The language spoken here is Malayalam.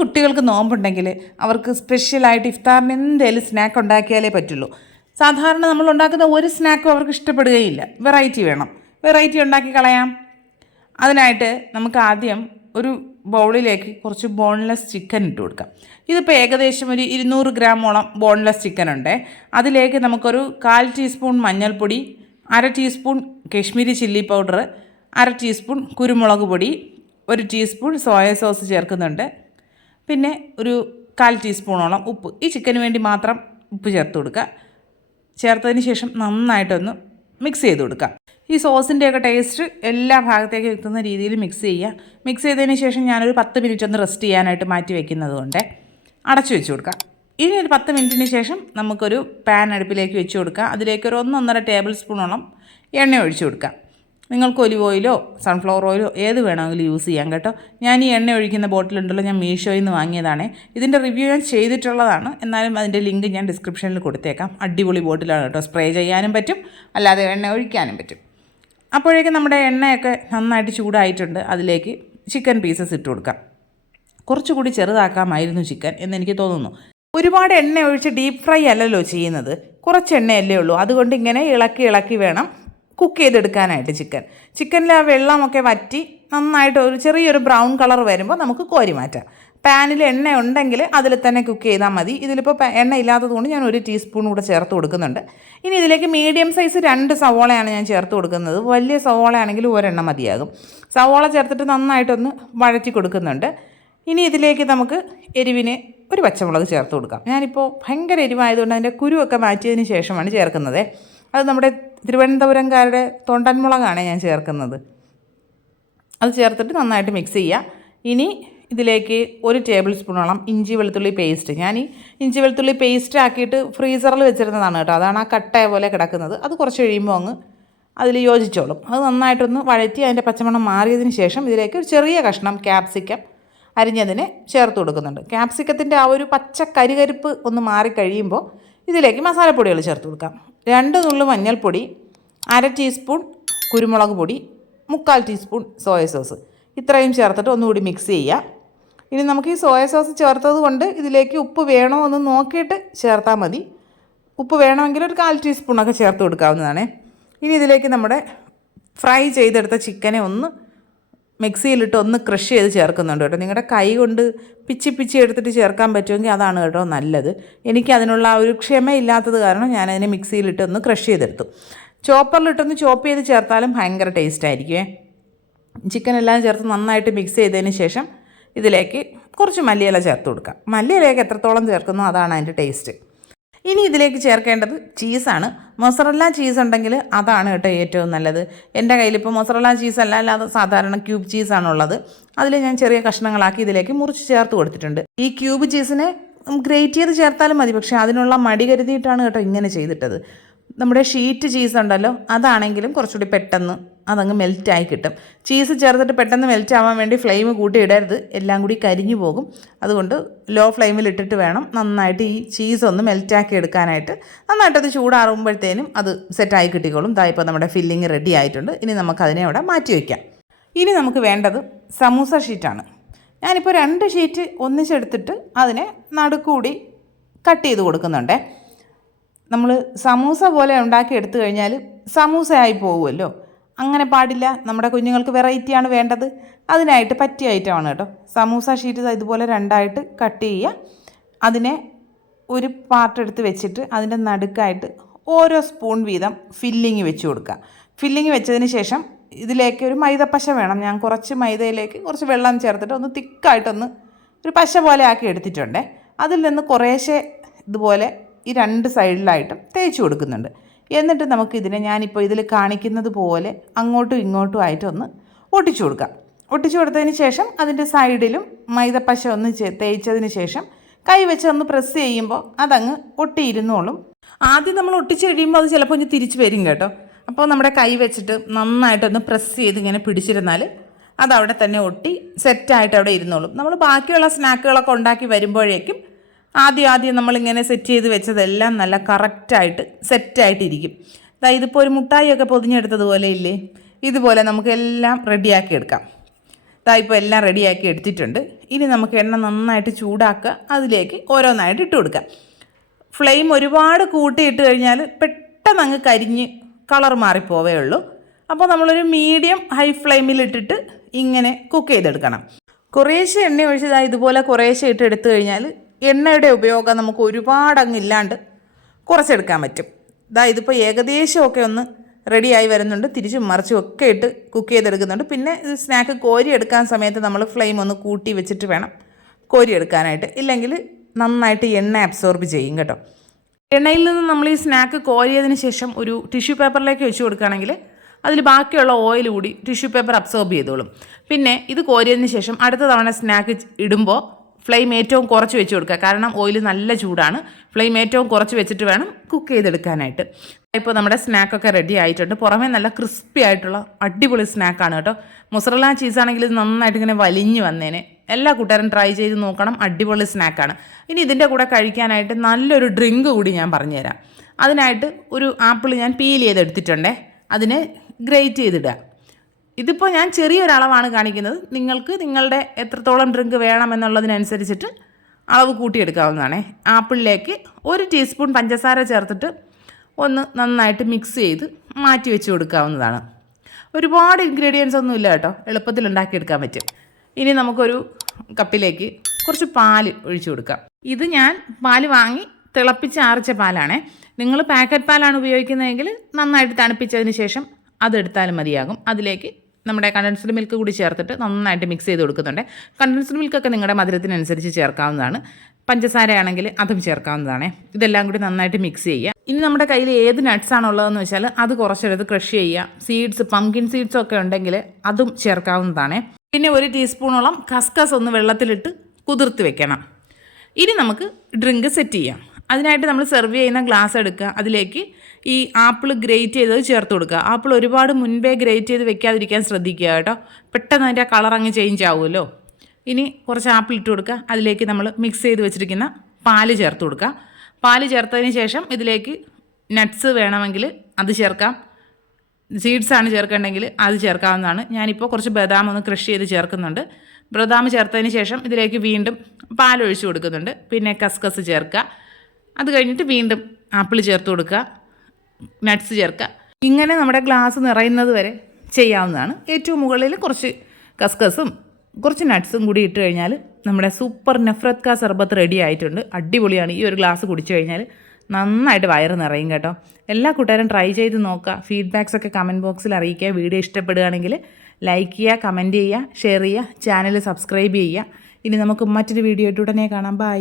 കുട്ടികൾക്ക് നോമ്പുണ്ടെങ്കിൽ അവർക്ക് സ്പെഷ്യലായിട്ട് ഇഫ്താറിന് എന്തേലും സ്നാക്ക് ഉണ്ടാക്കിയാലേ പറ്റുള്ളൂ. സാധാരണ നമ്മൾ ഉണ്ടാക്കുന്ന ഒരു സ്നാക്കും അവർക്ക് ഇഷ്ടപ്പെടുകയില്ല. വെറൈറ്റി വേണം. വെറൈറ്റി ഉണ്ടാക്കി കളയാം. അതിനായിട്ട് നമുക്ക് ആദ്യം ഒരു ബൗളിലേക്ക് കുറച്ച് ബോൺലെസ് ചിക്കൻ ഇട്ട് കൊടുക്കാം. ഇതിപ്പോൾ ഏകദേശം ഒരു ഇരുന്നൂറ് ഗ്രാമോളം ബോൺലെസ് ചിക്കൻ ഉണ്ട്. അതിലേക്ക് നമുക്കൊരു കാൽ ടീസ്പൂൺ മഞ്ഞൾപ്പൊടി അര ടീസ്പൂൺ കശ്മീരി ചില്ലി പൗഡർ അര ടീസ്പൂൺ കുരുമുളക് പൊടി ഒരു ടീസ്പൂൺ സോയ സോസ് ചേർക്കുന്നുണ്ട്. പിന്നെ ഒരു കാൽ ടീസ്പൂണോളം ഉപ്പ്. ഈ ചിക്കന് വേണ്ടി മാത്രം ഉപ്പ് ചേർത്ത് കൊടുക്കുക. ചേർത്തതിന് ശേഷം നന്നായിട്ടൊന്ന് മിക്സ് ചെയ്ത് കൊടുക്കാം ഈ സോസിന്റെയൊക്കെ ടേസ്റ്റ് എല്ലാ ഭാഗത്തേക്ക് എത്തുന്ന രീതിയിൽ മിക്സ് ചെയ്യുക. മിക്സ് ചെയ്തതിന് ശേഷം ഞാനൊരു പത്ത് മിനിറ്റ് ഒന്ന് റെസ്റ്റ് ചെയ്യാനായിട്ട് മാറ്റി വെക്കുന്നത് കൊണ്ട് അടച്ചു വെച്ച് കൊടുക്കാം ഇനി ഒരു പത്ത് മിനിറ്റിന് ശേഷം നമുക്കൊരു പാൻ അടുപ്പിലേക്ക് വെച്ച് കൊടുക്കുക. അതിലേക്ക് ഒരു ഒന്നൊന്നര ടേബിൾ സ്പൂണോളം എണ്ണ ഒഴിച്ചു കൊടുക്കാം നിങ്ങൾക്ക് ഒലിവ് ഓയിലോ സൺഫ്ലവർ ഓയിലോ ഏത് വേണമെങ്കിലും യൂസ് ചെയ്യാം കേട്ടോ. ഞാൻ ഈ എണ്ണ ഒഴിക്കുന്ന ബോട്ടിലുണ്ടല്ലോ ഞാൻ മീഷോയിൽ നിന്ന് വാങ്ങിയതാണ്. ഇതിന്റെ റിവ്യൂ ഞാൻ ചെയ്തിട്ടുള്ളതാണ്. എന്നാലും അതിന്റെ ലിങ്ക് ഞാൻ ഡിസ്ക്രിപ്ഷനിൽ കൊടുത്തേക്കാം. അടിപൊളി ബോട്ടിലാണ് കേട്ടോ. സ്പ്രേ ചെയ്യാനും പറ്റും അല്ലാതെ എണ്ണ ഒഴിക്കാനും പറ്റും. അപ്പോഴേക്കും നമ്മുടെ എണ്ണയൊക്കെ നന്നായിട്ട് ചൂടായിട്ടുണ്ട്. അതിലേക്ക് ചിക്കൻ പീസസ് ഇട്ട് കൊടുക്കാം. കുറച്ചുകൂടി ചെറുതാക്കാമായിരുന്നു ചിക്കൻ എന്നെനിക്ക് തോന്നുന്നു. ഒരുപാട് എണ്ണ ഒഴിച്ച് ഡീപ്പ് ഫ്രൈ അല്ലല്ലോ ചെയ്യുന്നത്. കുറച്ച് എണ്ണയല്ലേ ഉള്ളൂ. അതുകൊണ്ട് ഇങ്ങനെ ഇളക്കി ഇളക്കി വേണം കുക്ക് ചെയ്തെടുക്കാനായിട്ട് ചിക്കൻ ചിക്കനിൽ ആ വെള്ളമൊക്കെ വറ്റി നന്നായിട്ട് ഒരു ചെറിയൊരു ബ്രൗൺ കളർ വരുമ്പോൾ നമുക്ക് കോരി മാറ്റാം. പാനിൽ എണ്ണ ഉണ്ടെങ്കിൽ അതിൽ തന്നെ കുക്ക് ചെയ്താൽ മതി. ഇതിലിപ്പോൾ എണ്ണ ഇല്ലാത്തതുകൊണ്ട് ഞാൻ ഒരു ടീസ്പൂൺ കൂടെ ചേർത്ത് കൊടുക്കുന്നുണ്ട്. ഇനി ഇതിലേക്ക് മീഡിയം സൈസ് രണ്ട് സവോളയാണ് ഞാൻ ചേർത്ത് കൊടുക്കുന്നത്. വലിയ സവോളയാണെങ്കിൽ ഒരെണ്ണം മതിയാകും. സവോള ചേർത്തിട്ട് നന്നായിട്ടൊന്ന് വഴറ്റി കൊടുക്കുന്നുണ്ട്. ഇനി ഇതിലേക്ക് നമുക്ക് എരിവിന് ഒരു പച്ചമുളക് ചേർത്ത് കൊടുക്കാം. ഞാനിപ്പോൾ ഭയങ്കര എരിവായതുകൊണ്ട് അതിന്റെ കുരുവൊക്കെ മാറ്റിയതിന് ശേഷമാണ് ചേർക്കുന്നത്. അത് നമ്മുടെ തിരുവനന്തപുരംകാരുടെ തൊണ്ടൻമുളകാണ് ഞാൻ ചേർക്കുന്നത്. അത് ചേർത്തിട്ട് നന്നായിട്ട് മിക്സ് ചെയ്യുക ഇനി ഇതിലേക്ക് ഒരു ടേബിൾ സ്പൂണോളം ഇഞ്ചി വെളുത്തുള്ളി പേസ്റ്റ് ഞാൻ ഈ ഇഞ്ചി വെളുത്തുള്ളി പേസ്റ്റ് ആക്കിയിട്ട് ഫ്രീസറിൽ വെച്ചിരുന്നതാണ് കേട്ടോ. അതാണ് ആ കട്ടയ പോലെ കിടക്കുന്നത്. അത് കുറച്ച് കഴിയുമ്പോൾ അങ്ങ് അതിൽ യോജിച്ചോളും. അത് നന്നായിട്ടൊന്ന് വഴറ്റി അതിന്റെ പച്ചമണം മാറിയതിന് ശേഷം ഇതിലേക്ക് ഒരു ചെറിയ കഷ്ണം ക്യാപ്സിക്കം അരിഞ്ഞതിനെ ചേർത്ത് കൊടുക്കുന്നുണ്ട്. ക്യാപ്സിക്കത്തിന്റെ ആ ഒരു പച്ച കരികരിപ്പ് ഒന്ന് മാറിക്കഴിയുമ്പോൾ ഇതിലേക്ക് മസാലപ്പൊടികൾ ചേർത്ത് കൊടുക്കാം. രണ്ട് നുള്ളു മഞ്ഞൾപ്പൊടി അര ടീസ്പൂൺ കുരുമുളക് പൊടി മുക്കാൽ ടീസ്പൂൺ സോയ സോസ്. ഇത്രയും ചേർത്തിട്ട് ഒന്നുകൂടി മിക്സ് ചെയ്യുക. ഇനി നമുക്ക് ഈ സോയ സോസ് ചേർത്തത് കൊണ്ട് ഇതിലേക്ക് ഉപ്പ് വേണോ എന്ന് നോക്കിയിട്ട് ചേർത്താൽ മതി. ഉപ്പ് വേണമെങ്കിൽ ഒരു കാൽ ടീസ്പൂണൊക്കെ ചേർത്ത് കൊടുക്കാവുന്നതാണ്. ഇനി ഇതിലേക്ക് നമ്മുടെ ഫ്രൈ ചെയ്തെടുത്ത ചിക്കനെ ഒന്ന് മിക്സിയിലിട്ട് ഒന്ന് ക്രഷ് ചെയ്ത് ചേർക്കുന്നുണ്ട് കേട്ടോ. നിങ്ങളുടെ കൈ കൊണ്ട് പിച്ചി പിച്ചി എടുത്തിട്ട് ചേർക്കാൻ പറ്റുമെങ്കിൽ അതാണ് കേട്ടോ നല്ലത്. എനിക്ക് അതിനുള്ള ഒരു ക്ഷമയില്ലാത്തത് കാരണം ഞാനതിനെ മിക്സിയിലിട്ട് ഒന്ന് ക്രഷ് ചെയ്തെടുത്തു. ചോപ്പറിലിട്ടൊന്ന് ചോപ്പ് ചെയ്ത് ചേർത്താലും ഭയങ്കര ടേസ്റ്റ് ആയിരിക്കുമേ ചിക്കൻ എല്ലാം ചേർത്ത് നന്നായിട്ട് മിക്സ് ചെയ്തതിന് ശേഷം ഇതിലേക്ക് കുറച്ച് മല്ലിയില ചേർത്ത് കൊടുക്കാം. മല്ലിയിലയൊക്കെ എത്രത്തോളം ചേർക്കുന്നോ അതാണ് അതിന്റെ ടേസ്റ്റ് ഇനി ഇതിലേക്ക് ചേർക്കേണ്ടത് ചീസാണ്. മൊസറല്ല ചീസ് ഉണ്ടെങ്കിൽ അതാണ് കേട്ടോ ഏറ്റവും നല്ലത്. എന്റെ കയ്യിലിപ്പോൾ മൊസറല്ല ചീസ് അല്ല അല്ലാതെ സാധാരണ ക്യൂബ് ചീസാണുള്ളത്. അതിൽ ഞാൻ ചെറിയ കഷ്ണങ്ങളാക്കി ഇതിലേക്ക് മുറിച്ച് ചേർത്ത് കൊടുത്തിട്ടുണ്ട്. ഈ ക്യൂബ് ചീസിനെ ഗ്രേറ്റ് ചെയ്ത് ചേർത്താലും മതി പക്ഷേ അതിനുള്ള മടി കരുതിയിട്ടാണ് കേട്ടോ ഇങ്ങനെ ചെയ്തിട്ടത്. നമ്മുടെ ഷീറ്റ് ചീസ് ഉണ്ടല്ലോ അതാണെങ്കിലും കുറച്ചുകൂടി പെട്ടെന്ന് അതങ്ങ് മെൽറ്റായി കിട്ടും. ചീസ് ചേർത്തിട്ട് പെട്ടെന്ന് മെൽറ്റ് ആവാൻ വേണ്ടി ഫ്ലെയിം കൂട്ടി ഇടരുത് എല്ലാം കൂടി കരിഞ്ഞു പോകും. അതുകൊണ്ട് ലോ ഫ്ലെയിമിൽ ഇട്ടിട്ട് വേണം നന്നായിട്ട് ഈ ചീസ് ഒന്ന് മെൽറ്റാക്കി എടുക്കാനായിട്ട്. നന്നായിട്ടത് ചൂടാറുമ്പോഴത്തേനും അത് സെറ്റായി കിട്ടിക്കോളും. ദാ ഇപ്പോൾ നമ്മുടെ ഫില്ലിങ് റെഡി ആയിട്ടുണ്ട്. ഇനി നമുക്കതിനെ അവിടെ മാറ്റി വയ്ക്കാം. ഇനി നമുക്ക് വേണ്ടത് സമൂസ ഷീറ്റാണ്. ഞാനിപ്പോൾ രണ്ട് ഷീറ്റ് ഒന്നിച്ചെടുത്തിട്ട് അതിനെ നടുക്കൂടി കട്ട് ചെയ്ത് കൊടുക്കുന്നുണ്ടേ. നമ്മൾ സമൂസ പോലെ ഉണ്ടാക്കി എടുത്തു കഴിഞ്ഞാൽ സമൂസയായി പോകുമല്ലോ അങ്ങനെ പാടില്ല. നമ്മുടെ കുഞ്ഞുങ്ങൾക്ക് വെറൈറ്റിയാണ് വേണ്ടത്. അതിനായിട്ട് പറ്റിയ ഐറ്റമാണ് കേട്ടോ. സമൂസ ഷീറ്റ് ഇതുപോലെ രണ്ടായിട്ട് കട്ട് ചെയ്യുക. അതിനെ ഒരു പാർട്ട് എടുത്ത് വെച്ചിട്ട് അതിന്റെ നടുക്കായിട്ട് ഓരോ സ്പൂൺ വീതം ഫില്ലിങ് വെച്ച് കൊടുക്കുക. ഫില്ലിങ് വെച്ചതിന് ശേഷം ഇതിലേക്ക് ഒരു മൈദപ്പശ വേണം. ഞാൻ കുറച്ച് മൈദയിലേക്ക് കുറച്ച് വെള്ളം ചേർത്തിട്ട് ഒന്ന് തിക്കായിട്ടൊന്ന് ഒരു പശ പോലെ ആക്കി എടുത്തിട്ടുണ്ട്. അതിൽ നിന്ന് കുറേശ്ശെ ഇതുപോലെ ഈ രണ്ട് സൈഡിലായിട്ടും തേച്ച് കൊടുക്കുന്നുണ്ട്. എന്നിട്ട് നമുക്ക് ഇതിനെ ഞാനിപ്പോൾ ഇതിൽ കാണിക്കുന്നത് പോലെ അങ്ങോട്ടും ഇങ്ങോട്ടും ആയിട്ടൊന്ന് ഒട്ടിച്ചു കൊടുക്കാം. ഒട്ടിച്ചു കൊടുത്തതിന് ശേഷം അതിന്റെ സൈഡിലും മൈദപ്പശ ഒന്ന് തേച്ചതിന് ശേഷം കൈ വെച്ച് ഒന്ന് പ്രസ് ചെയ്യുമ്പോൾ അതങ്ങ് ഒട്ടിയിരുന്നോളും. ആദ്യം നമ്മൾ ഒട്ടിച്ചു കഴിയുമ്പോൾ അത് ചിലപ്പോൾ ഒന്ന് തിരിച്ച് വരും കേട്ടോ. അപ്പോൾ നമ്മുടെ കൈ വെച്ചിട്ട് നന്നായിട്ടൊന്ന് പ്രസ് ചെയ്ത് ഇങ്ങനെ പിടിച്ചിരുന്നാൽ അവിടെ തന്നെ ഒട്ടി സെറ്റായിട്ട് അവിടെ ഇരുന്നോളും. നമ്മൾ ബാക്കിയുള്ള സ്നാക്കുകളൊക്കെ ഉണ്ടാക്കി വരുമ്പോഴേക്കും ആദ്യം ആദ്യം നമ്മളിങ്ങനെ സെറ്റ് ചെയ്ത് വെച്ചതെല്ലാം നല്ല കറക്റ്റായിട്ട് സെറ്റായിട്ടിരിക്കും അതായത് ഇതിപ്പോൾ ഒരു മുട്ടായിയൊക്കെ പൊതിഞ്ഞെടുത്തതുപോലെ ഇല്ലേ? ഇതുപോലെ നമുക്ക് എല്ലാം റെഡിയാക്കി എടുക്കാം. ഇതാ ഇപ്പോൾ എല്ലാം റെഡിയാക്കി എടുത്തിട്ടുണ്ട്. ഇനി നമുക്ക് എണ്ണ നന്നായിട്ട് ചൂടാക്കുക. അതിലേക്ക് ഓരോന്നായിട്ട് ഇട്ട് കൊടുക്കാം. ഫ്ലെയിം ഒരുപാട് കൂട്ടിയിട്ട് കഴിഞ്ഞാൽ പെട്ടെന്ന് അങ്ങ് കരിഞ്ഞ് കളർ മാറിപ്പോവേ ഉള്ളൂ. അപ്പോൾ നമ്മളൊരു മീഡിയം ഹൈ ഫ്ലെയിമിൽ ഇട്ടിട്ട് ഇങ്ങനെ കുക്ക് ചെയ്തെടുക്കണം. കുറേശ്ശെ എണ്ണ ഒഴിച്ചതായി ഇതുപോലെ കുറേശ്ശെ ഇട്ട് എടുത്തു കഴിഞ്ഞാൽ എണ്ണയുടെ ഉപയോഗം നമുക്ക് ഒരുപാട് അങ്ങ് ഇല്ലാണ്ട് കുറച്ചെടുക്കാൻ പറ്റും. ഇതാ ഇതിപ്പോൾ ഏകദേശമൊക്കെ ഒന്ന് റെഡിയായി വരുന്നുണ്ട്. തിരിച്ചും മറിച്ചും ഒക്കെ ഇട്ട് കുക്ക് ചെയ്തെടുക്കുന്നുണ്ട്. പിന്നെ സ്നാക്ക് കോരി എടുക്കാൻ സമയത്ത് നമ്മൾ ഫ്ലെയിം ഒന്ന് കൂട്ടി വെച്ചിട്ട് വേണം കോരി എടുക്കാനായിട്ട് ഇല്ലെങ്കിൽ നന്നായിട്ട് എണ്ണ അബ്സോർബ് ചെയ്യും കേട്ടോ. എണ്ണയിൽ നിന്ന് നമ്മൾ ഈ സ്നാക്ക് കോരിയതിന് ശേഷം ഒരു ടിഷ്യൂ പേപ്പറിലേക്ക് വെച്ച് കൊടുക്കുകയാണെങ്കിൽ അതിൽ ബാക്കിയുള്ള ഓയിൽ കൂടി ടിഷ്യൂ പേപ്പർ അബ്സോർബ് ചെയ്തോളും. പിന്നെ ഇത് കോരിയതിന് ശേഷം അടുത്ത തവണ സ്നാക്ക് ഇടുമ്പോൾ ഫ്ലെയിം ഏറ്റവും കുറച്ച് വെച്ച് കൊടുക്കുക. കാരണം ഓയിൽ നല്ല ചൂടാണ്. ഫ്ലെയിം ഏറ്റവും കുറച്ച് വെച്ചിട്ട് വേണം കുക്ക് ചെയ്തെടുക്കാനായിട്ട്. ഇപ്പോൾ നമ്മുടെ സ്നാക്കൊക്കെ റെഡി ആയിട്ടുണ്ട്. പുറമേ നല്ല ക്രിസ്പി ആയിട്ടുള്ള അടിപൊളി സ്നാക്കാണ് കേട്ടോ. മുസറല ചീസാണെങ്കിൽ ഇത് നന്നായിട്ട് ഇങ്ങനെ വലിഞ്ഞു വന്നേനെ. എല്ലാ കൂട്ടുകാരും ട്രൈ ചെയ്ത് നോക്കണം. അടിപൊളി സ്നാക്കാണ് ഇനി ഇതിന്റെ കൂടെ കഴിക്കാനായിട്ട് നല്ലൊരു ഡ്രിങ്ക് കൂടി ഞാൻ പറഞ്ഞുതരാം. അതിനായിട്ട് ഒരു ആപ്പിൾ ഞാൻ പീൽ ചെയ്തെടുത്തിട്ടുണ്ടേ. അതിനെ ഗ്രേറ്റ് ചെയ്തിടുക. ഇതിപ്പോൾ ഞാൻ ചെറിയൊരളവാണ് കാണിക്കുന്നത്. നിങ്ങൾക്ക് നിങ്ങളുടെ എത്രത്തോളം ഡ്രിങ്ക് വേണമെന്നുള്ളതിനനുസരിച്ചിട്ട് അളവ് കൂട്ടിയെടുക്കാവുന്നതാണ്. ആപ്പിളിലേക്ക് ഒരു ടീസ്പൂൺ പഞ്ചസാര ചേർത്തിട്ട് ഒന്ന് നന്നായിട്ട് മിക്സ് ചെയ്ത് മാറ്റി വെച്ച് കൊടുക്കാവുന്നതാണ്. ഒരുപാട് ഇൻഗ്രീഡിയൻസ് ഒന്നും ഇല്ല കേട്ടോ. എളുപ്പത്തിൽ ഉണ്ടാക്കിയെടുക്കാൻ പറ്റും. ഇനി നമുക്കൊരു കപ്പിലേക്ക് കുറച്ച് പാൽ ഒഴിച്ചു കൊടുക്കാം. ഇത് ഞാൻ പാൽ വാങ്ങി തിളപ്പിച്ച് ആറിച്ച പാലാണേ. നിങ്ങൾ പാക്കറ്റ് പാലാണ് ഉപയോഗിക്കുന്നതെങ്കിൽ നന്നായിട്ട് തണുപ്പിച്ചതിന് ശേഷം അതെടുത്താലും മതിയാകും. അതിലേക്ക് നമ്മുടെ കണ്ടൻസ്ഡ് മിൽക്ക് കൂടി ചേർത്തിട്ട് നന്നായിട്ട് മിക്സ് ചെയ്ത് കൊടുക്കുന്നുണ്ട്. കണ്ടൻസ്ഡ് മിൽക്കൊക്കെ നിങ്ങളുടെ മധുരത്തിനനുസരിച്ച് ചേർക്കാവുന്നതാണ്. പഞ്ചസാരയാണെങ്കിൽ അതും ചേർക്കാവുന്നതാണ്. ഇതെല്ലാം കൂടി നന്നായിട്ട് മിക്സ് ചെയ്യുക. ഇനി നമ്മുടെ കയ്യിൽ ഏത് നട്ട്സ് ആണുള്ളതെന്ന് വെച്ചാൽ അത് കുറച്ചെടുത്ത് ക്രഷ് ചെയ്യുക. സീഡ്സ് പംകിൻ സീഡ്സ് ഒക്കെ ഉണ്ടെങ്കിൽ അതും ചേർക്കാവുന്നതാണ്. പിന്നെ ഒരു ടീസ്പൂണോളം കസ്കസ് ഒന്ന് വെള്ളത്തിലിട്ട് കുതിർത്ത് വെക്കണം. ഇനി നമുക്ക് ഡ്രിങ്ക് സെറ്റ് ചെയ്യാം. അതിനായിട്ട് നമ്മൾ സെർവ് ചെയ്യുന്ന ഗ്ലാസ് എടുക്കുക. അതിലേക്ക് ഈ ആപ്പിൾ ഗ്രേറ്റ് ചെയ്തത് ചേർത്ത് കൊടുക്കുക. ആപ്പിൾ ഒരുപാട് മുൻപേ ഗ്രേറ്റ് ചെയ്ത് വെക്കാതിരിക്കാൻ ശ്രദ്ധിക്കുക കേട്ടോ. പെട്ടെന്ന് അതിന്റെ കളർ അങ്ങ് ചേഞ്ച് ആവുമല്ലോ. ഇനി കുറച്ച് ആപ്പിൾ ഇട്ട് കൊടുക്കുക. അതിലേക്ക് നമ്മൾ മിക്സ് ചെയ്ത് വെച്ചിരിക്കുന്ന പാൽ ചേർത്ത് കൊടുക്കുക. പാൽ ചേർത്തതിന് ശേഷം ഇതിലേക്ക് നട്ട്സ് വേണമെങ്കിൽ അത് ചേർക്കാം. സീഡ്സ് ആണ് ചേർക്കേണ്ടെങ്കിൽ അത് ചേർക്കാവുന്നതാണ്. ഞാനിപ്പോൾ കുറച്ച് ബദാം ഒന്ന് ക്രഷ് ചെയ്ത് ചേർക്കുന്നുണ്ട്. ബദാം ചേർത്തതിന് ശേഷം ഇതിലേക്ക് വീണ്ടും പാലൊഴിച്ച് കൊടുക്കുന്നുണ്ട്. പിന്നെ കസ്കസ് ചേർക്കുക. അത് കഴിഞ്ഞിട്ട് വീണ്ടും ആപ്പിൾ ചേർത്ത് കൊടുക്കുക നട്ട്സ് ചേർക്കുക. ഇങ്ങനെ നമ്മുടെ ഗ്ലാസ് നിറയുന്നത് വരെ ചെയ്യാവുന്നതാണ്. ഏറ്റവും മുകളിൽ കുറച്ച് കസ്കസും കുറച്ച് നട്ട്സും കൂടി ഇട്ട് കഴിഞ്ഞാൽ നമ്മുടെ സൂപ്പർ നഫ്രത് കാ സർബത്ത് റെഡി ആയിട്ടുണ്ട്. അടിപൊളിയാണ്. ഈ ഒരു ഗ്ലാസ് കുടിച്ചു കഴിഞ്ഞാൽ നന്നായിട്ട് വയറ് നിറയും കേട്ടോ. എല്ലാ കൂട്ടുകാരും ട്രൈ ചെയ്ത് നോക്കുക. ഫീഡ്ബാക്സ് ഒക്കെ കമന്റ് ബോക്സിൽ അറിയിക്കുക. വീഡിയോ ഇഷ്ടപ്പെടുകയാണെങ്കിൽ ലൈക്ക് ചെയ്യുക കമന്റ് ചെയ്യുക ഷെയർ ചെയ്യുക ചാനൽ സബ്സ്ക്രൈബ് ചെയ്യുക. ഇനി നമുക്ക് മറ്റൊരു വീഡിയോ ഇട്ട് ഉടനെ കാണാം. ബൈ.